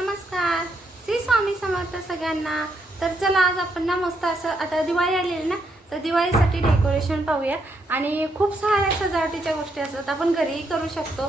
नमस्कार. श्री स्वामी समर्थ सगळ्यांना. तर चला आज आपण ना मस्त असं आता दिवाळी आलेली ना तर दिवाळीसाठी डेकोरेशन पाहूया. आणि खूप साऱ्या सजावटीच्या गोष्टी असतात आपण घरीही करू शकतो.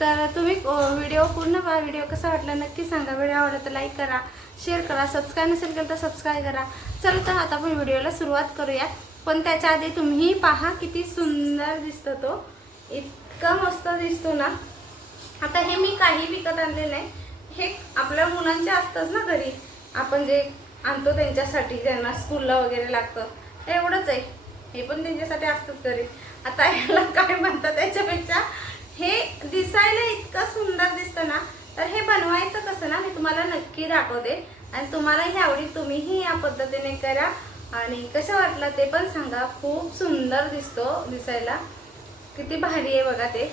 तर तुम्ही व्हिडिओ पूर्ण पहा. व्हिडिओ कसा वाटला नक्की सांगा. व्हिडिओ आवडला तर लाईक करा शेअर करा सबस्क्राईब नसेल केलं तर सबस्क्राईब करा. चला तर आता आपण व्हिडिओला सुरुवात करूया. पण त्याच्या आधी तुम्ही पहा किती सुंदर दिसतो तो. इतका मस्त दिसतो ना. आता हे मी काही विकत आणलेलं नाही हे आपल्या मुलांचे असतंच ना घरी. आपण जे आणतो त्यांच्यासाठी ज्यांना स्कूलला वगैरे लागतं हे एवढंच आहे. हे पण त्यांच्यासाठी असतंच घरी. आता याला काय म्हणतात त्याच्यापेक्षा हे दिसायला इतकं सुंदर दिसतं ना तर हे बनवायचं कसं ना मी तुम्हाला नक्की दाखवते. आणि तुम्हाला ही आवडी तुम्हीही या पद्धतीने करा. आणि कसं वाटलं ते पण सांगा. खूप सुंदर दिसतो दिसायला. किती भारी आहे बघा ते.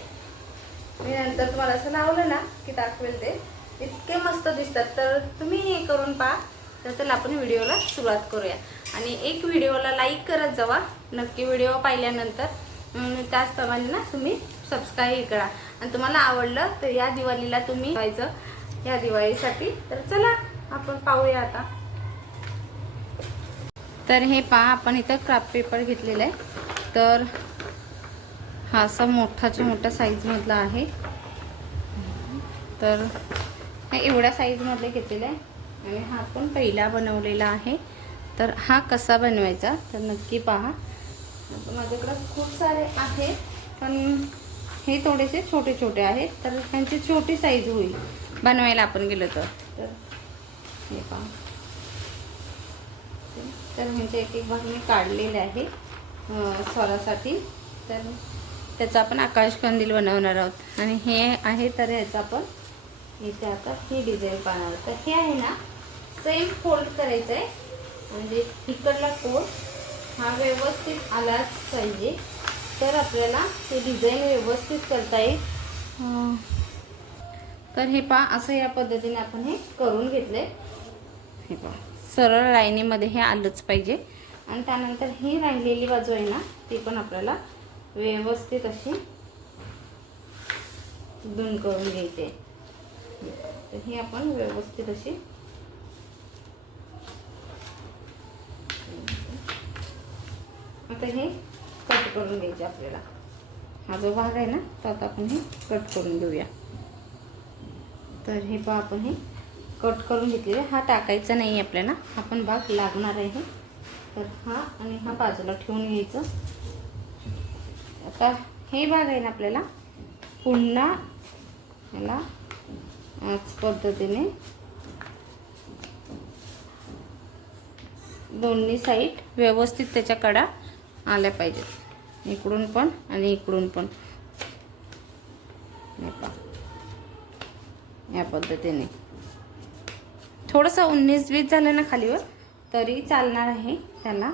मी नंतर तुम्हाला असं लावलं ना की दाखवेल ते. इतके मस्त दिसतात. तर तुम्ही हे करून पहा. तर चला आपण व्हिडिओला सुरुवात करूया. आणि एक व्हिडिओला लाईक करत जावा. नक्की व्हिडिओ पाहिल्यानंतर. त्याचप्रमाणे ना तुम्ही सबस्क्राईब करा. आणि तुम्हाला आवडलं तर या दिवाळीला तुम्ही व्हायचं या दिवाळीसाठी. तर चला आपण पाहूया आता. तर हे पहा आपण इथं क्राफ्ट पेपर घेतलेला आहे. तर हा असा मोठाच्या मोठ्या साईजमधला आहे. तर हा एवढ्या साईजमधले घेतलेला आहे. आणि हा पण पहिला बनवलेला आहे. तर हा कसा बनवायचा? तर नक्की पहा. माझ्याकडं खूप सारे आहेत पण हे थोडेसे छोटे छोटे आहेत. तर त्यांची छोटी साईज होईल. बनवायला आपण गेलो तर. तर हे पहा. तर म्हणजे एक एक भाग मी काढलेले आहे स्वरासाठी. तर त्याचा आपण आकाश कंदील बनवणार आहोत. आणि हे आहे तर ह्याचा आपण इथे आता ही डिझाईन पाहणार तर हे आहे ना सेम फोल्ड करायचं आहे म्हणजे इकडला फोल्ड हा व्यवस्थित आलाच पाहिजे. तर आपल्याला ते डिझाईन व्यवस्थित करता येईल. तर हे पहा असं या पद्धतीने आपण हे करून घेतले हे पहा सरळ लाईनीमध्ये हे आलंच पाहिजे. आणि त्यानंतर ही राहिलेली बाजू आहे ना ती पण आपल्याला व्यवस्थित अशी धुन करून घ्यायची आहे. तर ही आपण व्यवस्थित अशी आता हे कट करून घ्यायचे आपल्याला. हा जो भाग आहे ना तो आता आपण हे कट करून घेऊया. तर हे पहा आपण हे कट करून घेतलेले. हा टाकायचा नाही आपल्याला. हा पण भाग लागणार आहे. तर हा आणि हा बाजूला ठेवून घ्यायचं. आता हे भाग आहे ना आपल्याला पुन्हा याला याच पद्धतीने दोन्ही साईड व्यवस्थित त्याच्या कडा आल्या पाहिजेत. इकडून पण आणि इकडून पण. या पद्धतीने. थोडंसं उन्नीस वीस झालं ना खालीवर तरी चालणार आहे त्याला.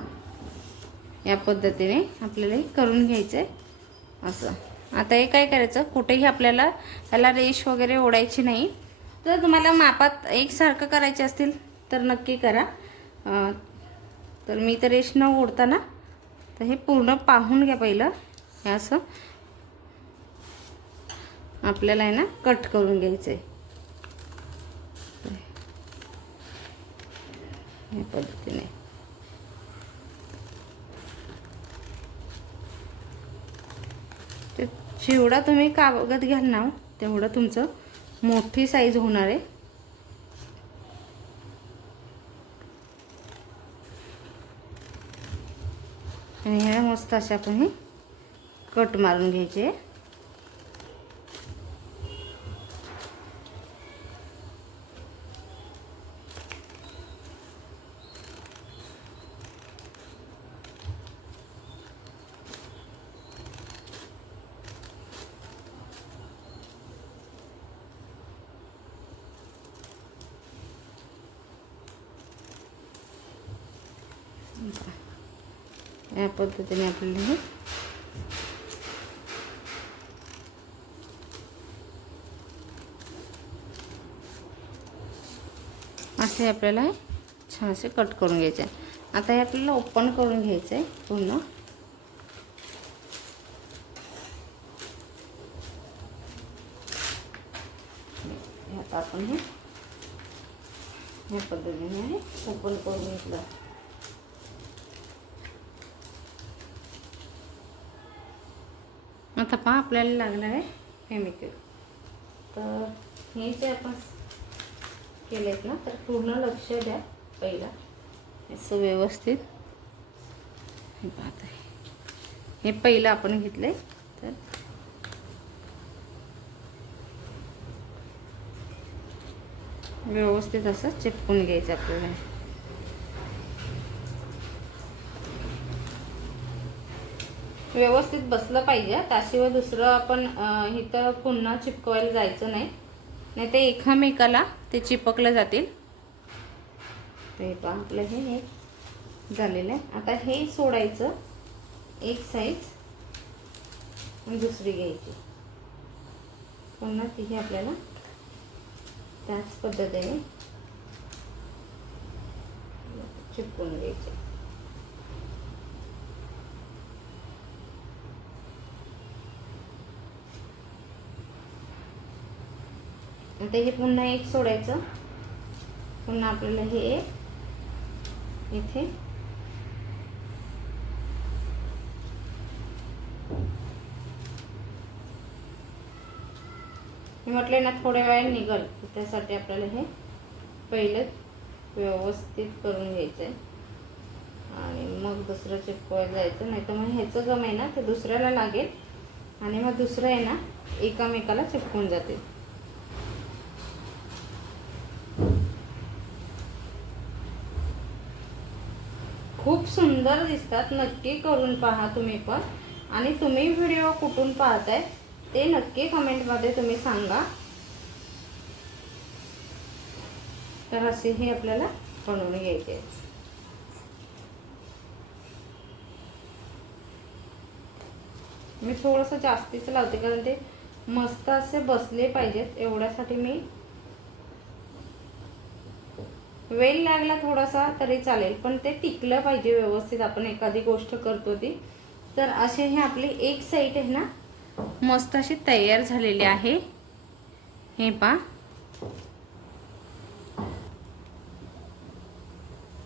या पद्धतीने आपल्याला करून घ्यायचं आहे असं. आता हे काय करायचं? कुठेही आपल्याला त्याला रेश वगैरे ओढायची नाही. जर तुम्हाला मापात एकसारखं करायचे असतील तर नक्की करा. तर मी तर रेश न ओढताना तर हे पूर्ण पाहून घ्या पहिलं. हे असं आपल्याला आहे ना कट करून घ्यायचं आहे या पद्धतीने ते जेवढा तुम्ही कागद घ्याल ना तेवढं तुमचं मोठी साईज होणार आहे. आणि ह्या मस्त अशा आपण हे कट मारून घ्यायचे. या पद्धतीने आपल्याला हे असे आपल्याला छान असे कट करून घ्यायचे आहे. आता हे आपल्याला ओपन करून घ्यायचं आहे पूर्ण आपण हे या पद्धतीने ओपन करून घेतलं आता पहा आपल्याला लागलं आहे केमिकल तर हे जे आपण केलेत ना तर पूर्ण लक्ष द्या पहिला. असं व्यवस्थित. हे पाहत आहे. हे पहिलं आपण घेतलं आहे तर व्यवस्थित असं चिपकून घ्यायचं आपल्याला. व्यवस्थित बसलं पाहिजे. त्याशिवाय दुसरं आपण इथं पुन्हा चिपकवायला जायचं नाही. नाही ते एकामेकाला ते चिपकलं जातील. ते पहा आपलं हे हे झालेलं आहे. आता हे सोडायचं. एक साईज दुसरी घ्यायची. पुन्हा तिही आपल्याला त्याच पद्धतीने चिपकून घ्यायची. आता हे पुन्हा एक सोडायचं. पुन्हा आपल्याला हे एक इथे. मी म्हटले ना थोड्या वेळा निघल. त्यासाठी आपल्याला हे पहिलं व्यवस्थित करून घ्यायचं आहे आणि मग दुसरं चिपकवाय जायचं. नाही तर मग ह्याचं गम आहे ना ते दुसऱ्याला लागेल. आणि मग दुसरं आहे ना एकामेकाला चिपकून जाते खूप सुंदर दिसतात. नक्की करून पहा तुम्ही पण. आणि तुम्ही व्हिडिओ कुठून पाहताय ते नक्की कमेंटमध्ये तुम्ही सांगा. तर असे हे आपल्याला बनवून घ्यायचे मी थोडंसं जास्तीच लावते कारण ते मस्त असे बसले पाहिजेत. एवढ्यासाठी मी वेल लागला थोडासा तरी चालेल पण ते टिकलं पाहिजे व्यवस्थित आपण एखादी गोष्ट करतो ती. तर असे हे आपली एक साईड आहे ना मस्त अशी तयार झालेली आहे. हे पा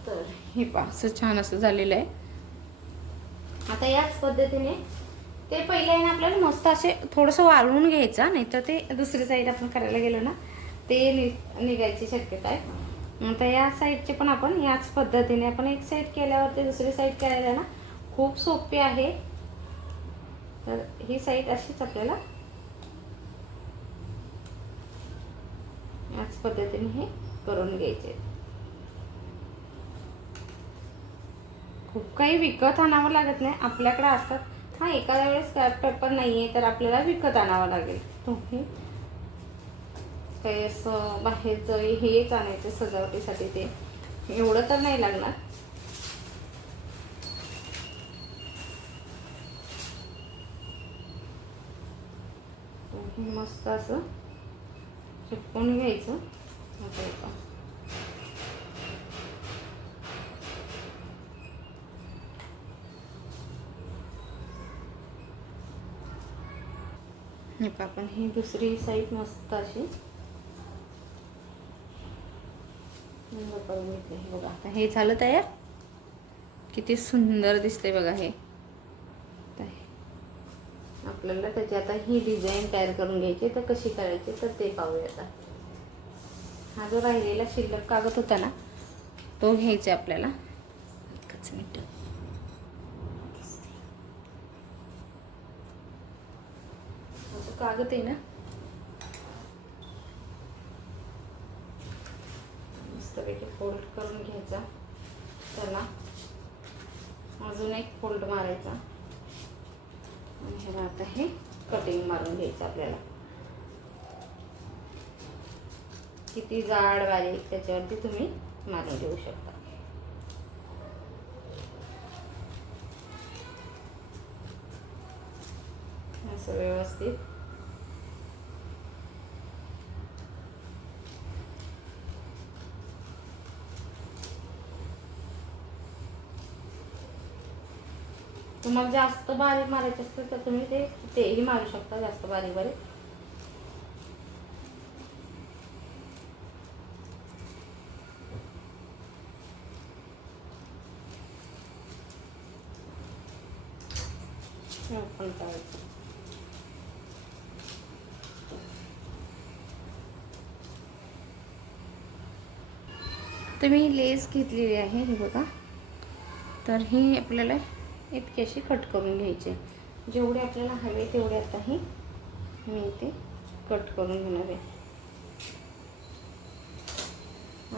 तर हे पा असं छान असं झालेलं आहे. आता याच पद्धतीने ते पहिले आहे ना आपल्याला मस्त असे थोडंसं वाळवून घ्यायचं नाही तर ते दुसरी साईड आपण करायला गेलो ना ते नि निघायची शक्यता आहे. आता या साईडचे पण आपण याच पद्धतीने आपण एक साईड केल्यावरती दुसरी साईड करायला ना खूप सोपी आहे. तर ही साईड अशीच आपल्याला याच पद्धतीने हे करून घ्यायचे. खूप काही विकत आणावं लागत नाही आपल्याकडे असतात. हा एखाद्या वेळेस स्क्रॅप पेपर नाही आहे तर आपल्याला विकत आणावं लागेल. तुम्ही काही असं बाहेरचं हेच आणायचं सजावटीसाठी ते. एवढं तर नाही लागणार. हे मस्त असं चिपकून घ्यायचं. हे आपण ही दुसरी साईड मस्त अशी. करून हे बघा. आता हे झालं तयार. किती सुंदर दिसते बघा हे. आपल्याला त्याची आता ही डिझाईन तयार करून घ्यायची तर कशी करायची तर ते पाहूया आता. हा जो राहिलेला शिल्लक कागद होता ना तो घ्यायचा आपल्याला. एकच मिनिट. कागद आहे ना मस्तपैकी फोल्ड करून घ्यायचा. त्याला अजून एक फोल्ड मारायचा. आणि ह्याला आता हे कटिंग मारून घ्यायचं आपल्याला. किती जाड बारीक त्याच्यावरती तुम्ही मारून घेऊ शकता. असं व्यवस्थित तुम्हाला जास्त बारीक मारायचं असतं तर तुम्ही ते तेही मारू शकता जास्त बारीक बारीक. पण करायचं. लेस घेतलेली आहे हे बघा. तर ही आपल्याला इतकी अशी कट करून घ्यायची. जेवढे आपल्याला हवे तेवढे आताही मी इथे कट करून घेणार आहे.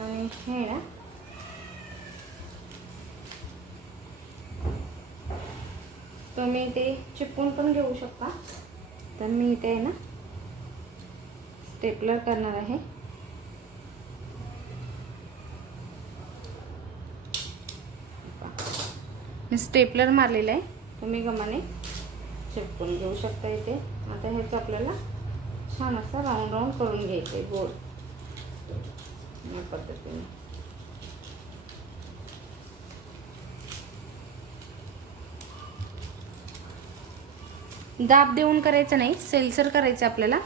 आणि हे ना तुम्ही ते चिपकून पण घेऊ शकता. तर मी इथे आहे ना स्टेपलर करणार आहे. मी स्टेपलर मारलेलं आहे. तुम्ही गमाने चिपकून घेऊ शकता इथे. आता ह्याचं आपल्याला छान असं राऊंड राऊंड करून घ्यायचं आहे गोल. या पद्धतीने. दाब देऊन करायचं नाही सेलसर करायचं आपल्याला.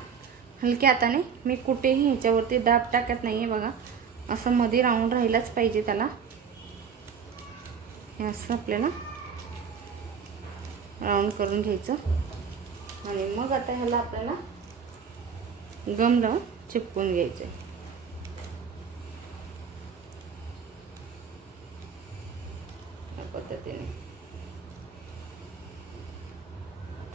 हलक्या हाताने. मी कुठेही ह्याच्यावरती दाब टाकत नाही आहे बघा. असं मध्ये राऊंड राहिलाच पाहिजे त्याला. हे असं आपल्याला राऊंड करून घ्यायचं. आणि मग आता ह्याला आपल्याला गम लावून चिपकून घ्यायचं आहे या पद्धतीने.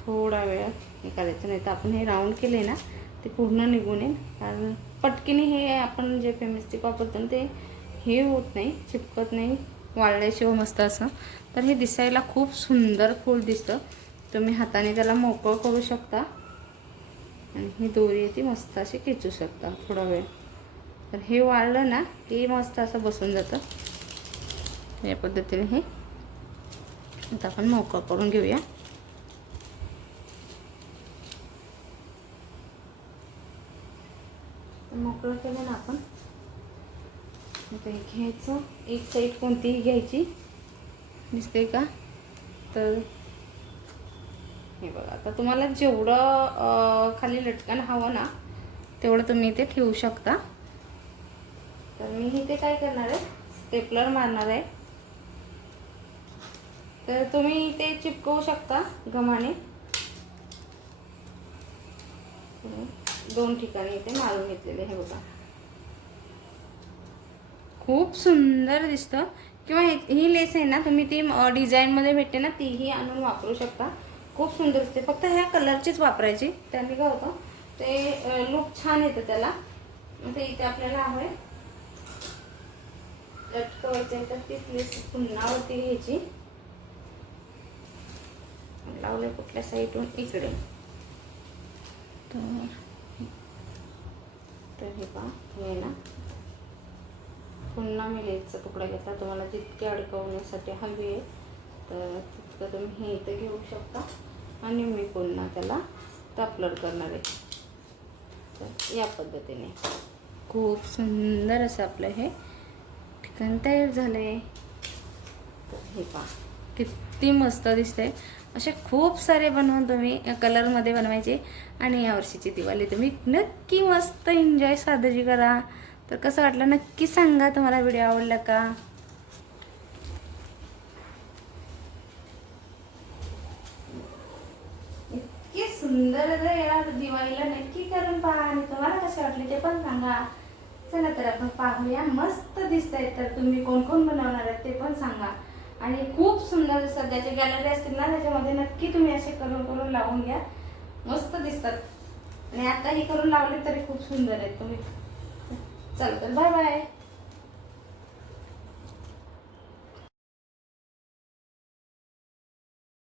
थोडा वेळ हे करायचं नाही तर आपण हे राऊंड केले ना ते पूर्ण निघून येईल. कारण पटकीने हे आपण जे फेमिस्टिक वापरतो ना ते हे होत नाही चिपकत नाही. वाळल्याशिवाय मस्त असं. तर हे दिसायला खूप सुंदर फूल दिसतं. तुम्ही हाताने त्याला मोकळं करू शकता. आणि ही दोरी आहे ती मस्त अशी खेचू शकता थोडा वेळ. तर हे वाळलं ना की मस्त असं बसून जातं. या पद्धतीने हे आता आपण मोकळं करून घेऊया. मोकळं केलं ना आपण आता हे घ्यायचं. एक साईड कोणतीही घ्यायची. दिसते का? तर हे बघा आता तुम्हाला जेवढं खाली लटकन हवं ना तेवढं तुम्ही इथे ठेवू शकता. तर मी इथे काय करणार आहे? स्टेपलर मारणार आहे. तर तुम्ही इथे चिपकवू शकता गमाने दोन ठिकाणी इथे मारून घेतलेले हे बघा. खूप सुंदर दिसतं. किंवा हे- ही लेस आहे ना तुम्ही ती डिझाईनमध्ये भेटते ना तीही आणून वापरू शकता. खूप सुंदर दिसते. फक्त ह्या कलरचीच वापरायची. त्याने काय होतं ते लुक छान येतं त्याला. ते इथे आपल्याला हवं लटकवायचं आहे तर तीच लेस पुन्हावरती घ्यायची. लावले कुठल्या साईडून इकडे. तर तर हे पहा हे ना. पुन्हा मी लेसचा तुकडा घेतला. तुम्हाला जितके अडकवण्यासाठी हवी आहे तर तितकं तुम्ही हे इथं घेऊ शकता. आणि मी पुन्हा त्याला स्टापलर करणार आहे. तर या पद्धतीने. खूप सुंदर असं आपलं हे ठिकाण तयार झालं आहे तर हे पहा. किती मस्त दिसतंय. असे खूप सारे बनवून तुम्ही कलरमध्ये बनवायचे. आणि यावर्षीची दिवाळी तुम्ही नक्की मस्त एन्जॉय साजरी करा. तर कसं वाटलं? नक्की सांगा. तुम्हाला व्हिडिओ आवडला का? इतकी सुंदर जर दिवाळीला. नक्की करून पहा आणि तुम्हाला कसे वाटले ते पण सांगा. चला तर आपण पाहूया. मस्त दिसत आहेत तर तुम्ही कोण कोण बनवणार आहेत ते पण सांगा. आणि खूप सुंदर सध्याचे गॅलरी असतील ना त्याच्यामध्ये नक्की तुम्ही असे करून करून लावून घ्या. मस्त दिसतात. आणि आता हे करून लावले तरी खूप सुंदर आहेत तुम्ही. चल तर बाय बाय.